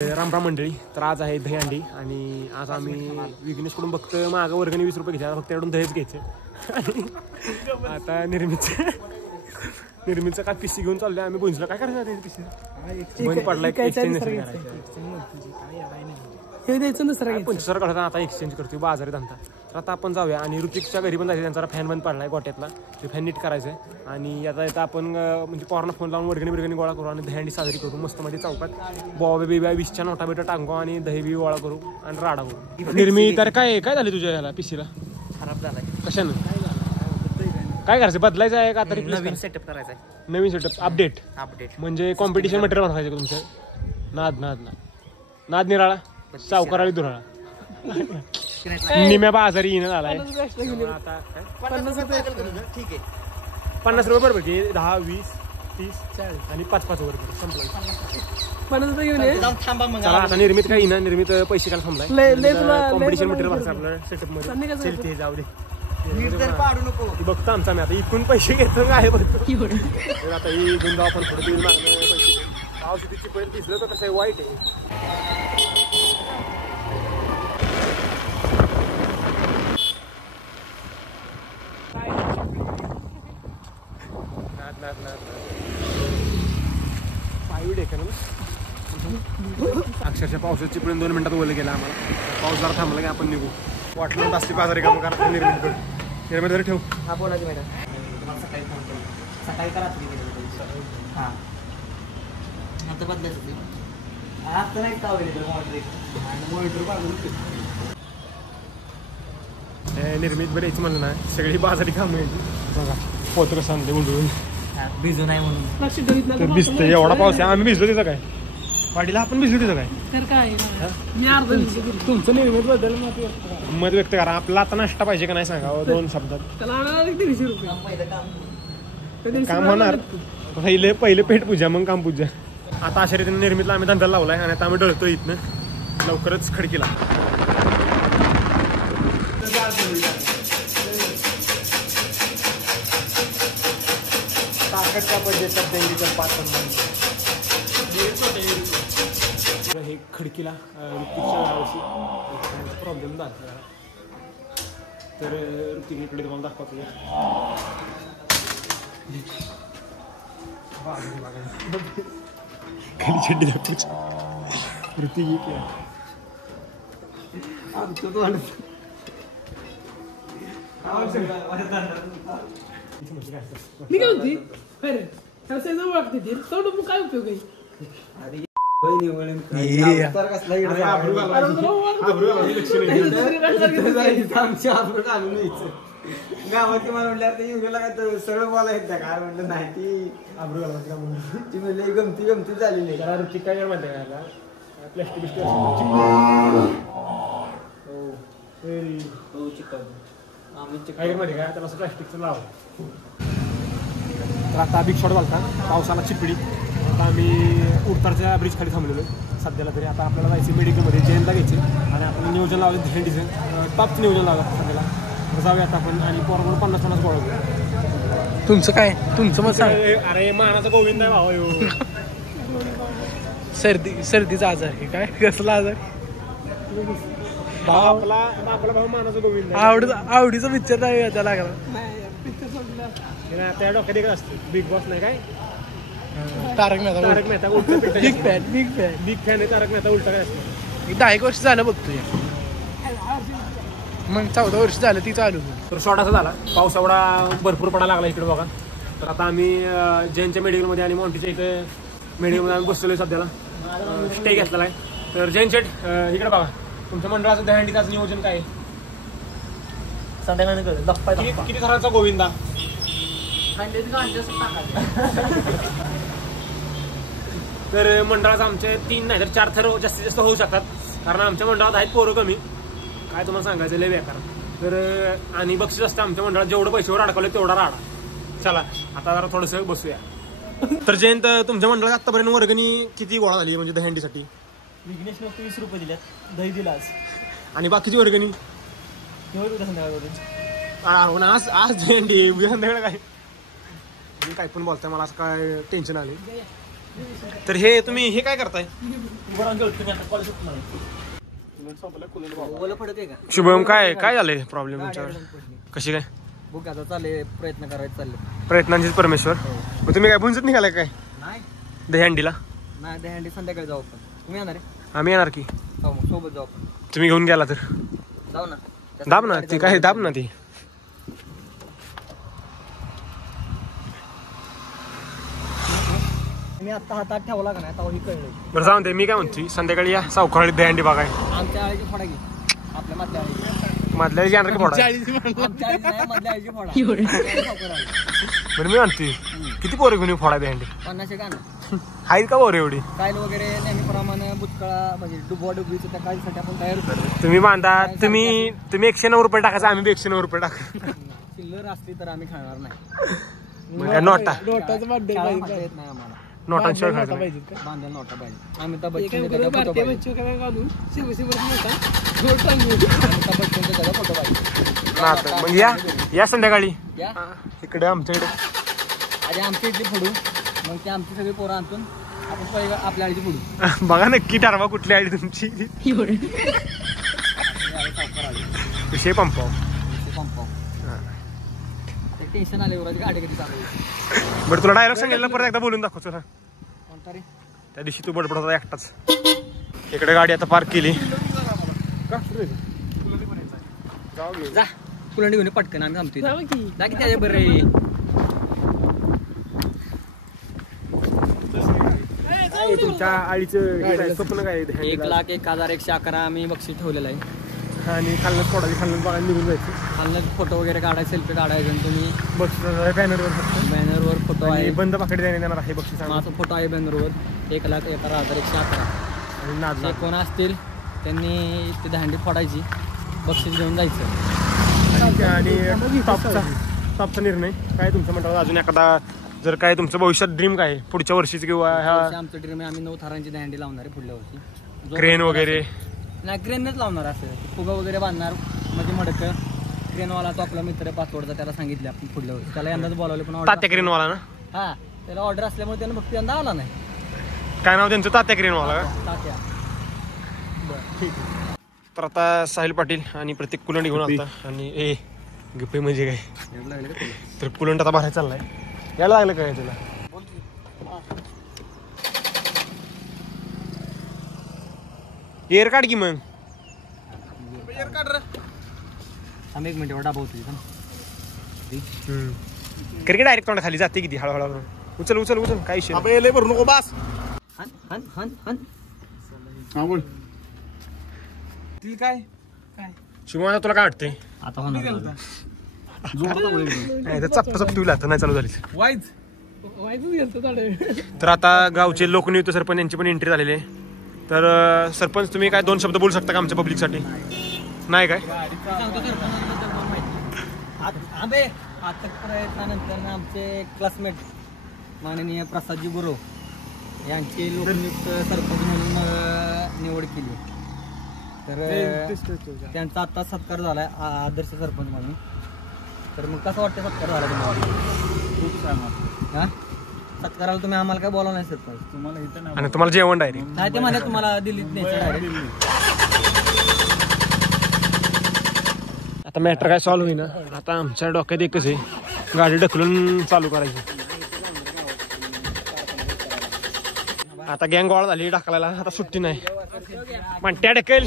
रामराम मंडळी. तर आज आहे दहीहंडी आणि आज आम्ही विघ्नेशकडून फक्त मागं वर्गणी 20 रुपये घ्यायला फक्त एवढून दहीच घ्यायचे. आता निर्मितचं काय पिसी घेऊन चाललोय आम्ही. बोंजला काय करायचं पिसी बंद पडलाय. एक्सचेंज द्यायचं 25 काढता आता एक्सचेंज करतोय बाजारात आणता. तर आता आपण जाऊया आणि ऋतिकच्या घरी पण जायचं. त्यांचा फॅन बंद पडलाय गोट्यातला. ते फॅन नीट करायचं आहे आणि आता आपण म्हणजे पोरांना फोन लावून वर्गणी गोळा करू आणि दहीहंडी साजरी करू मस्त मध्ये चौकात. बॉबे बिब्या 20च्या नोटा बिटा टांगू आणि दही बी गोळा करू आणि राडा करू. निर्मी तर काय झालं तुझ्या ह्याला पिसीला? खराब झाला. कशानं काय करायचं? बदलायचं आहे का? तरी नवीन सेटअप करायचा आहे. नवीन सेटअप अपडेट म्हणजे कॉम्पिटिशन मटेरियल बनवायचं का तुमचं? नाद निराळा सावकाराळी दुराळा निम्या बाजारी येणं झालाय. आता 50 रुपये बरोबर की 10, 20, 30, 40 आणि 5-5 वर संपलं. चला आता निर्मित काय ना निर्मित पैसे काय थांबलाय. कॉम्पिटिशन मटेरियल भरायचं आपल्याला सेटअप मध्ये. चलते जाऊ दे बघतो आमचा. मी आता इथून पैसे घेतो काय बघतो. आता ही गुंदा आपण थोडं पैसे औषधीची पर्यंत दिसलं तर कसं वाईट आहे. अक्षरशः पावसाची चिपळून 2 मिनिटात ओलं गेला आम्हाला. पाऊस जरा थांबला की आपण निघू. वाटलं जास्ती बाजारी काम करा. निर्मित तरी ठेवू. हा बोला मॅडम. सकाळी करा हां आता बदलायचं आता नाही का निर्मित बरं यायचं म्हणलं ना सगळी बाजारी काम बघा. पोत कसं आणते उडून भिजू नाही म्हणून भिजतं. एवढा पाऊस आहे. आम्ही भिजलो तिथं काय पाडीला आपण भिजलो तिथं काय. तुमचं निर्मित बद्दल मत व्यक्त करा. आपला आता नाश्ता पाहिजे का नाही सांगा 2 शब्दात. काम होणार. पहिले पेट पूजा मग काम पूजा. आता अशा रीतीने निर्मितला आम्ही धंदा लावलाय आणि आता आम्ही डळतो इथनं लवकरच खडकीला. हे खडकीला प्रॉब्लेम झाला तर ऋतिक इकडे तुम्हाला दाखवतो. खाली चड्डी दाखवच ऋतिक काय उपयोग आहे. गावाची मला म्हटल्यावर ते युगला काय तर सगळं बोला येत काय म्हटलं नाही ती आबरू घालवायची ती म्हणजे गमती झालेली आहे. ऋतिक काय म्हणते का प्लॅस्टिक बिस्टिक काय मध्ये काय त्याला असं प्लॅस्टिकचं लाव. तर आता बिग शॉट घालता पावसाला चिपडी. आता आम्ही उडतारच्या ब्रिज खाली थांबलेलो सध्याला तरी. आता आपल्याला जायचं मेडिकलमध्ये जयंतला घ्यायचे आणि आपण नियोजन लावलं दहीहंडीचं टॉपचं नियोजन लावलं सध्याला. तर जाऊया आता आपण आणि पोराकडून 50-50 गोळा. तुमचं काय तुमचं मग अरे मानाचा गोविंद आहे भावा. सर्दीचा आजार आहे काय? कसला आजार? आपला भाऊ मानाचा गोविंद. आवडीचा पिक्चर नाही त्याला लागला. त्या डोक्यात एक असते बिग बॉस नाही काय तारक मेहता उलट बिग फॅन आहे. तारक मेहता उलटा काय असतं. 10 वर्ष झालं बघतोय. मग 14 वर्ष झालं ती चालू. तर शॉर्ट असा झाला. पाऊस एवढा भरपूर पडायला लागला इकडे बघा. तर आता आम्ही जैनच्या मेडिकलमध्ये आणि मॉन्टीच्या इथे मेडिकलमध्ये आम्ही बसलेलो सध्याला. स्टे घेतलेला आहे. तर जैन शेट इकडे बघा तुमच्या मंडळाचं दहीहंडीचं नियोजन काय आहे? किती थरांचा गोविंदा? तर मंडळाचं आमचे 3 नाही तर 4 थर जास्तीत जास्त होऊ शकतात कारण आमच्या मंडळात आहेत पोरं कमी. काय तुम्हाला सांगायचं लय बेकार. तर आणि बक्षीस असतं आमच्या मंडळात. जेवढं पैशावर अडकवलं तेवढा राडा. चला आता जरा थोडंसं बसूया. तर जयंत तुमच्या मंडळात आतापर्यंत वर्गणी किती गोळा झाली म्हणजे दहीहंडीसाठी? विघ्नेशने 20 रुपये दिल्यात. दही दिला आज. आणि बाकीची वर्गणी आज दहीहंडी उद्या संध्याकाळी काय काय पण बोलताय मला असं काय टेन्शन आले. तर हे तुम्ही हे काय करताय? ओलं पडत आहे का? शुभम काय झालंय प्रॉब्लेम तुमच्याकडे? कशी काय बुक आता चालले प्रयत्न करायचे चालले. प्रयत्नांचीच परमेश्वर. मग तुम्ही काय भुंजत निघालाय काय नाही दहीहंडीला? नाही दहीहंडी संध्याकाळी जाऊ आपण. तुम्ही येणार आहे? आम्ही येणार की. हो मग सोबत जाऊ आपण. तुम्ही घेऊन गेला तर जाऊ ना. दाब ना ती काय दाब ना ती. मी आता हातात ठेवला का नाही तेव्हा ही कळलं. बरं जाऊन दे. मी काय म्हणतोय संध्याकाळी या सावकाळी दहीहंडी बघाय. आमच्या आळीची फोडा घे. आपल्या मधल्या आळीची. मधल्या येणार की फोडा? आमच्या आळीची नाही, मधल्या आळीची फोडा. बरं मी म्हणतोय किती पोरे घेऊन येऊ फोडा दहीहंडी? 50 का ना. आहेत का पोरे एवढी? कायल वगैरे नेहमीप्रमाणे बुचकळा म्हणजे डुबवा डुबवीचं त्या काळीसाठी आपण तयार करतो. तुम्ही बांधा. तुम्ही 109 रुपये टाकायचं. आम्ही 109 रुपये टाकू. चिल्लर असली तर आम्ही खाणार नाही. मग काय नोटा नोटाचं बर्थडे शाळा म्हणता येत नाही आम्हाला. नोटांशिवाय खायचं नाही. पाहिजे का? बांधलेला नोटा पाहिजे. अमिताभ बच्चनचे त्याचा फोटो पाहिजे. अमिताभ बच्चनचे त्याचा फोटो पाहिजे. नातं. मग या संध्याकाळी या इकडे आमच्याकडे. आधी आमची इडली फोडू मग ते आमची सगळी पोरं आणून आपण पहिले आपल्या आळीची फोडू. बघा नक्की ठरवा कुठली आली तुमची. विषय पंपाव. टेन्शन आले एवढं गाडी कधी चालू आहे. बरं तुला डायरेक्ट सांगितलं परत एकदा बोलून दाखव चला. कोणता रे? त्या दिवशी तू बडबड होता एकटाच. इकडे गाडी आता पार्क केली. जा फुलंडी घेऊन पटकन आम्ही थांबतोय. जा की त्याच्या बरं. तुमच्या आळीचं स्वप्न काय? 1,01,111 आम्ही बक्षीस ठेवलेलं आहे. आणि खाल्लं थोडा खाल्लं बघा निघून जायचं. खाल्लं फोटो वगैरे काढायचं सेल्फी काढायचं आणि तुम्ही बक्षीस बॅनरवर फक्त. बॅनरवर फोटो आहे. बंद पाकिट देण्यात आहे बक्षीस. माझा फोटो आहे बॅनरवर 1,11,111. आणि नाद जे कोण असतील त्यांनी ती दहंडी फोडायची बक्षीस घेऊन जायचं. आणि टॉपचा निर्णय काय तुमचं म्हणतात? अजून एखादा जर काय तुमचं भविष्यात ड्रीम काय पुढच्या वर्षीच किंवा ह्या आमचं ड्रीम आहे आम्ही 9 थारांची दहंडी लावणार आहे पुढल्या वर्षी. क्रेन वगैरे? नाही क्रेनच लावणार. असं फुगा वगैरे बांधणार म्हणजे मडकं. क्रेनवाला तो आपला मित्र पाचवडचा त्याला सांगितले आपण पुढल्या वर्षी. त्याला यंदाच बोलावले पण तात्या क्रेनवाला ना? हा त्याला ऑर्डर असल्यामुळे त्यानं फक्त यंदा आला नाही. काय नाव त्यांचं? तात्या क्रेनवाला का? तात्या. तर आता साहिल पाटील आणि प्रत्येक कुलंड घेऊन आता. आणि गप्पे म्हणजे काय तर कुलंड आता बाहेर चाललाय. यायला लागलं काय तुला? एअर काढ की मग. आम्ही 1 मिनिट एवढा भाऊ क्रिकेट डायरेक्ट तोंड खाली जाते किती हळूहळू. उचल उचल उचल काय विषय भरू नको बास. हन हन हन हन. हा बोल. काय शिवमा तुला काय वाटतंय? आता होणार चपटूला आता नाही चालू झाली. वाईज गेलतो तर आता गावचे लोकनियुक्त सरपंच यांची पण एंट्री झालेली आहे. तर सरपंच तुम्ही काय 2 शब्द बोलू शकता का आमच्या पब्लिकसाठी? नाही काय आंबे आता प्रयत्नानंतर आमचे क्लासमेट माननीय प्रसादजी गुरव यांची लोकनियुक्त सरपंच म्हणून निवड केली. तर त्यांचा आता सत्कार झालाय आदर्श सरपंच म्हणून. तर मग कसं वाटतं सत्कार झाला तुम्हाला? खूप छान वाटतं. हा सत्काराला तुम्ही आम्हाला काय बोलावं नाही सरपंच? तुम्हाला इथं आणि तुम्हाला जेवण डायरेक्ट नाही ते म्हणा तुम्हाला दिल्लीत न्यायचं डायरेक्ट. आता मॅटर काय सॉल्व्ह होईना. आता आमच्या डोक्यात एकच आहे, गाडी ढकलून चालू करायची. आता गँग गोळा झाली ढकलायला. आता सुट्टी नाही. पण त्या ढकेल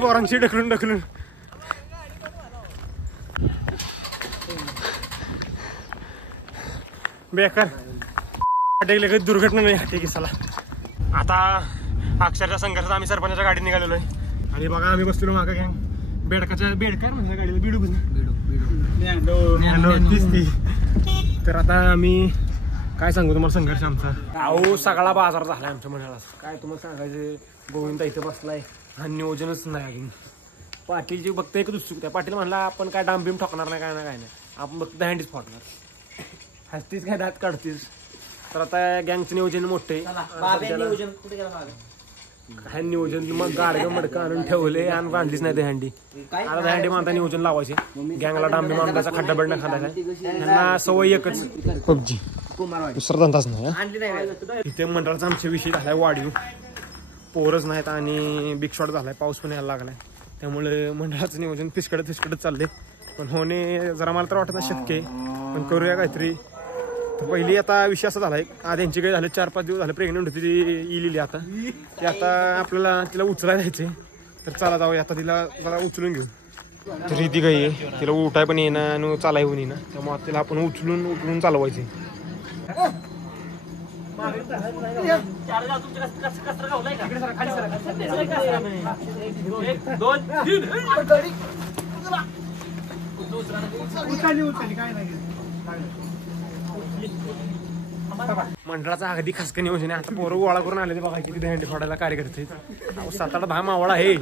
पोरांची ढकलून ढकलून बेकार काही दुर्घटना नाही ठीक आहे. चला आता अक्षरशः संघर्षात आम्ही सरपंचाच्या गाडीत निघालेलो आहे. आणि बघा आम्ही बसलो मागं गँग बेडकाच्या बेडकार म्हणजे गाडीला बिडू ती. तर आता आम्ही काय सांगू तुम्हाला संघर्ष आमचा. अहो सगळा बाजार झालाय आमच्या मनाला. काय तुम्हाला सांगायचं गोविंदा इथं बसलाय आणि नियोजनच नाही अजून. पाटीलची फक्त एकच उत्सुकता. पाटील म्हणला आपण काय डांबीम ठोकणार नाही, काय नाही, आपण फक्त हँडीच फोडणार. हसतीस काय दात काढतीस. तर आता गँगचं नियोजन मोठे काय नियोजन मग गाडगं मडकं आणून ठेवले आणि बांधलीच नाही ते हँडी. आता ते हँडी बांधता नियोजन लावायचे. गँगला डांबी मांडायचा, खड्डा बेडणं खांदायचा. त्यांना सवय एकच पबजी, दुसरा धंदाच नाही. इथे मंडळाचा आमच्या विषय झालाय वाढीव. पोरच नाहीत आणि बिग शॉट झालाय. पाऊस पण यायला लागलाय त्यामुळे मंडळाचं नियोजन फिसकडत चाललंय. पण होणे जरा मला तर वाटत नाही शक्य आहे, पण करूया काहीतरी. पहिली आता विषय असा झालाय, आज यांची काही झाले 4-5 दिवस झाले प्रेग्नेंट होती ती इलेली. आता ती आता आपल्याला तिला उचलायला जायचे. तर चला जाऊया आता तिला जरा उचलून घेऊ. तरी ती काही आहे, तिला उठाय पण येणं आणि चालाय पण येणं, त्यामुळे तिला आपण उचलून चालवायचे. मंडळाचा अगदी खासकं नियोजन आहे. आता पोरं गोळा करून आले ते बघा किती दहंडी फोडायला कार्यकर्ते. 7-8 दहा मावळा आहे.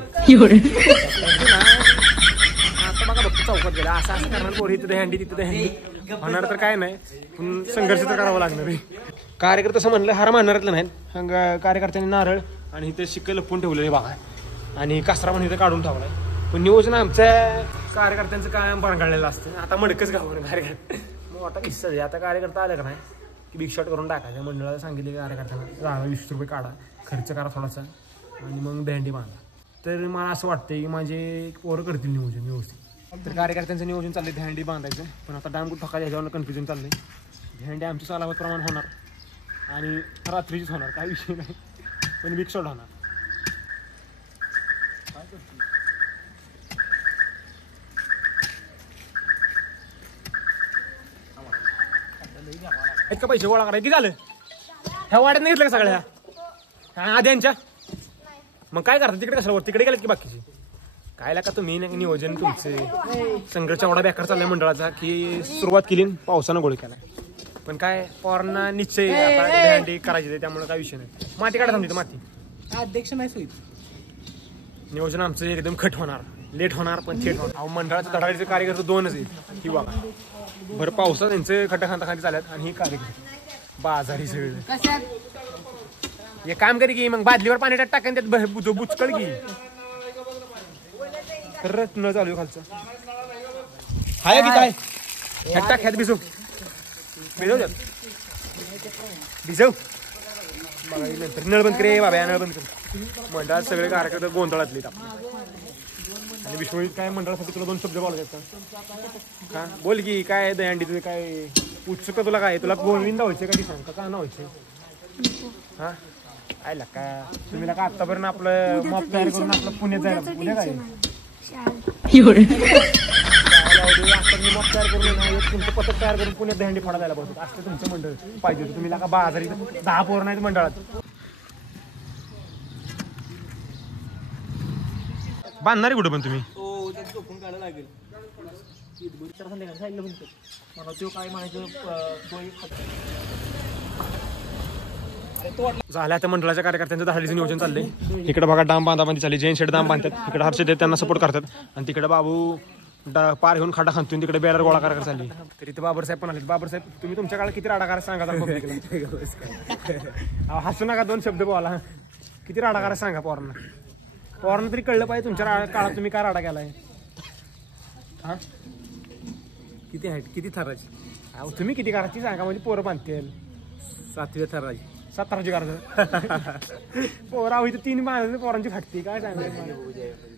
आता बघा बघतो चौकात गेला असं करणार. पोरं इथे दहंडी तिथे दहंडी होणार तर काय नाही, पण संघर्ष तर करावा लागणार आहे. कार्यकर्ते असं म्हणलं हार मानणाऱ्यातलं नाहीत. कार्यकर्त्यांनी नारळ आणि इथे शिक्के लपवून ठेवलेले बघा आणि कासरा पण इथे काढून ठेवलाय. पण नियोजन आमच्या कार्यकर्त्यांचं काय बरंगळलेलं असतं. आता मडकच गावून कार्यकर्ते मोठा किस्सा आहे. आता कार्यकर्ता आले का नाही की बिग शॉट करून टाकायचं. मंडळाला सांगितले कार्यकर्त्यांना जागा 20 रुपये काढा, खर्च करा थोडासा आणि मग दहंडी बांधा. तर मला असं वाटतंय की माझे पोरं करतील नियोजन व्यवस्थित. तर कार्यकर्त्यांचं नियोजन चाललंय दहंडी बांधायचं. पण आता डांबूट ठोका ह्याच्यावर कन्फ्युजन चाललंय. दहंडी आमचं चालावत प्रमाण होणार आणि रात्रीचीच होणार, काय विषय नाही, पण बिग शॉट होणार. इतकं पैसे गोळा करायचं की झालं. ह्या वाड्यात नाही घेतलं का सगळ्या आद्यांच्या? मग काय करतात तिकडे कशाला तिकडे गेलेत की बाकीचे? काय लागा तुम्ही नियोजन तुमचे संघर्ष एवढा बेकार चाललाय मंडळाचा की सुरुवात केली पावसानं गोळी केलाय. पण काय पोरांना निश्चय दहंडी करायची त्यामुळे काय विषय नाही. माती काढा थांबली माती अध्यक्ष नाही सोयी. नियोजन आमचं एकदम खट होणार, लेट होणार पण थेट होणार. अहो मंडळाचं धडाडीचे कार्यकर्ते 2च आहेत. ही बघा भर पावसात त्यांचे खड्डा खांदा झाल्यात आणि ही कार्यकर्ते बाजारी सगळे. हे काम करी की मग बादलीवर पाणी टाकन त्यात बुचकळ की खरंच न चालू खालचं हाय की काय ह्यात ह्यात भिजव बघा नंतर नळ बंद करे बाबा, नळ बंद कर. मंडळात सगळे कार्यकर्ते गोंधळातले आणि विश्वजित काय मंडळासाठी तुला 2 शब्द बोलायचे का? बोल की काय दहंडी तुझे काय उत्सुक तुला काय? तुला गोविंदा व्हायचे का ती सांग का ना व्हायचे? हा काय का तुम्ही का आतापर्यंत आपलं मॉप तयार करून आपलं पुण्यात जायला उद्या काय मॉप तयार करून तुमचं पथक तयार करून पुण्यात दहंडी फोडा जायला पाहिजे असं तुमचं मंडळ पाहिजे होतं. तुम्ही का बाजारी 10 पोरं नाहीत मंडळात. बांधणारे कुठं पण तुम्ही? झोपून काढायला लागेल मला तो काय म्हणायचं. झालं आता मंडळाच्या कार्यकर्त्यांचं दहाडीचं नियोजन चाललंय. इकडे बघा डाम बांधाबांधी चालली, जैन शेड डाम बांधतात, इकडे हर्षद त्यांना सपोर्ट करतात आणि तिकडे बाबू पार घेऊन खड्डा खांतून तिकडे बॅनर गोळा करायला चालली. तर इथे बाबरसाहेब पण आले. बाबरसाहेब तुम्ही तुमच्या काळात किती राडा करा सांगा. हसू नका, 2 शब्द बोला. किती राडा करा सांगा पोरांना तरी कळलं पाहिजे तुमच्या काळात तुम्ही काय राडा केलाय. हा किती हाईट किती थराची? अहो तुम्ही किती करायची सांगा म्हणजे पोरं बांधतील. 7व्या थराची 17ची करायचं पोरा इथं 3 माणसं पोरांची फाटती काय सांगायचं.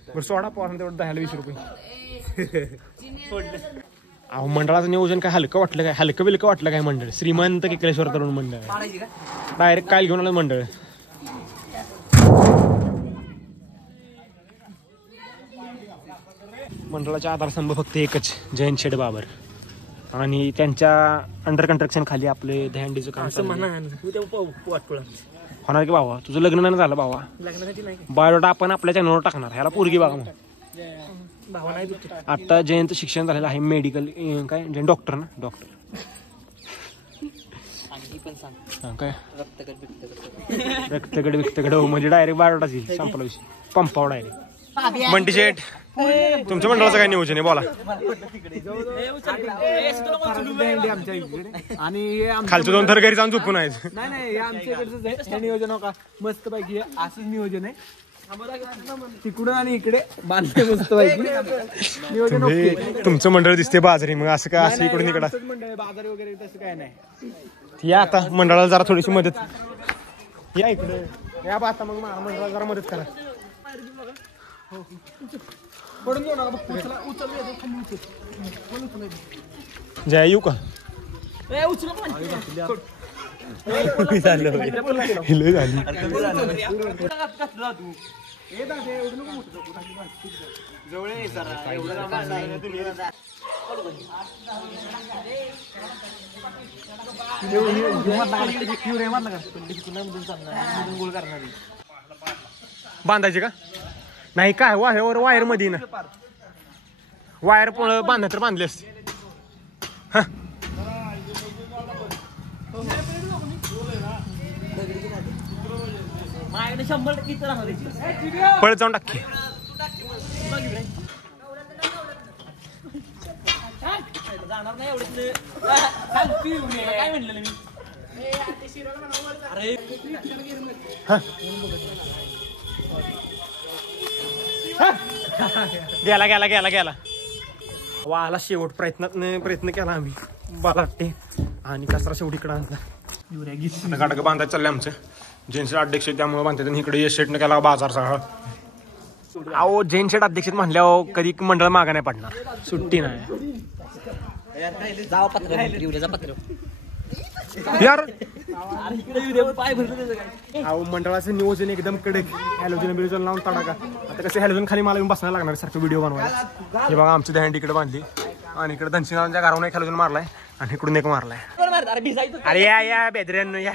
बरं सोडा पोरांना तेवढं 10ला 20 रुपये सोडले. अहो मंडळाचं नियोजन काय हलकं वाटलं काय? हलकं बिलकं वाटलं काय मंडळ? श्रीमंत केकलेश्वर तरुण मंडळ डायरेक्ट काय घेऊन आलं मंडळ. मंडळाचा आधारस्तंभ फक्त एकच, जैन शेड बाबर, आणि त्यांच्या अंडर कंस्ट्रक्शन खाली आपले दहंडीचं काम होणार की बाबा. तुझं लग्न नाही झालं बाबा, बायोडाटा आपण आपल्या चॅनलवर टाकणार. ह्याला पोरगी बघा मग. आता जयंत शिक्षण झालेलं आहे मेडिकल काय जैन डॉक्टर ना, डॉक्टर काय रक्तगड विक्तगड म्हणजे डायरेक्ट बायोडाटाच येईल संपला विषय. पंपावर डायरेक्ट बंटी शेठ तुमच्या मंडळाचं काय नियोजन आहे बोला. आणि खालचं 2 थर घरी जाऊन झोपून आहे. नाही हे आमच्या इकडचं हे नियोजन हो का मस्त पैकी असंच नियोजन आहे. तिकडून आणि इकडे बांधले मस्त पैकी नियोजन ओके. तुमचं मंडळ दिसते बाजारी मग असं काय असं इकडून इकडं असंच मंडळ आहे, बाजारी वगैरे तसं काय नाही. या आता मंडळाला जरा थोडीशी मदत या इकडे या बा आता मग मंडळाला जरा मदत करा. पडून जाऊ नका फक्त उचल जय येऊ का बांधायचे का नाही काय वायर मध्ये ना वायर बांधलं तर बांधले असते. माझ्याकडे 100% राहणार पळत जाऊन टाकी जाणार नाही एवढे काय म्हणलं मी अरे गेला गेला गेला गेला वाला शेवट प्रयत्न केला आम्ही बालाटे आणि कचरा शेवटीकडे आणला. गाडगं बांधायचं चाललंय आमचं जैन शेठ अध्यक्ष त्यामुळे बांधतात. इकडे यश शेटनं केला बाजार सगळा. अहो जैन शेठ अध्यक्ष म्हणल्यावर कधी मंडळ मागा नाही पडणार सुट्टी नाही जाव पत्र यार. पाय भरलं अहो मंडळाचं नियोजन एकदम कडक हॅलोजन बिलोजन लावून तडाका. आता कसं हॅलोजन खाली मला येऊन बसायला लागणार सारखं व्हिडिओ बनवायला. हे बघा आमची दहंडी इकडे बांधली आणि इकडे धनसिंगांच्या घरावरून एक हॅलोजन मारलाय आणि इकडून एक मारलाय. अरे या बेदऱ्यांनो या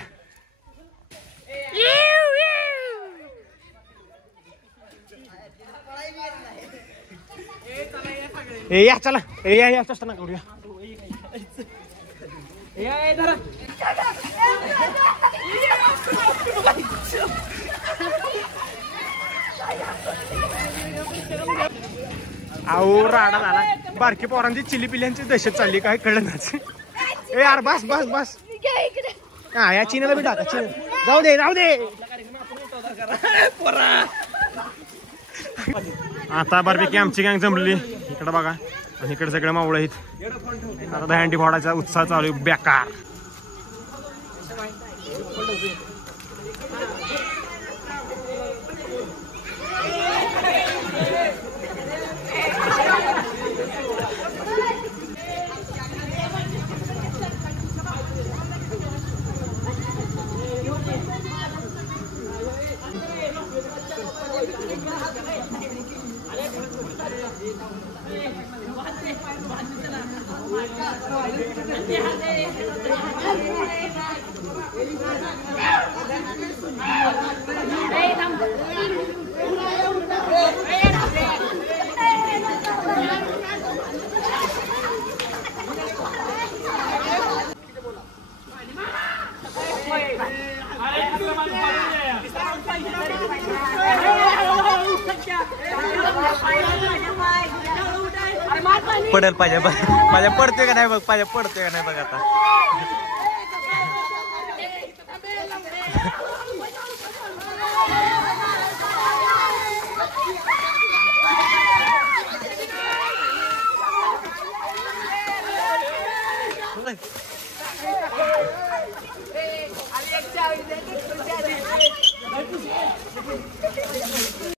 या चला या चष्टा नका करूया. अहो राडा झाला बारकी पोरांची चिली पिल्यांची दहशत चालली काय कळलं नाही. ए यार बस बस बस हा या चिनाला बी टाका चिन जाऊ दे आता बऱ्यापैकी आमची गँग जमली इकडे बघा आणि इकडे सगळे मावळ आहेत. आता दहंडी फोडायचा उत्साह चालू आहे बेकार. पडेल पाहिजे माझ्या पडते का नाही बघ पाहिजे पडते का नाही बघ आता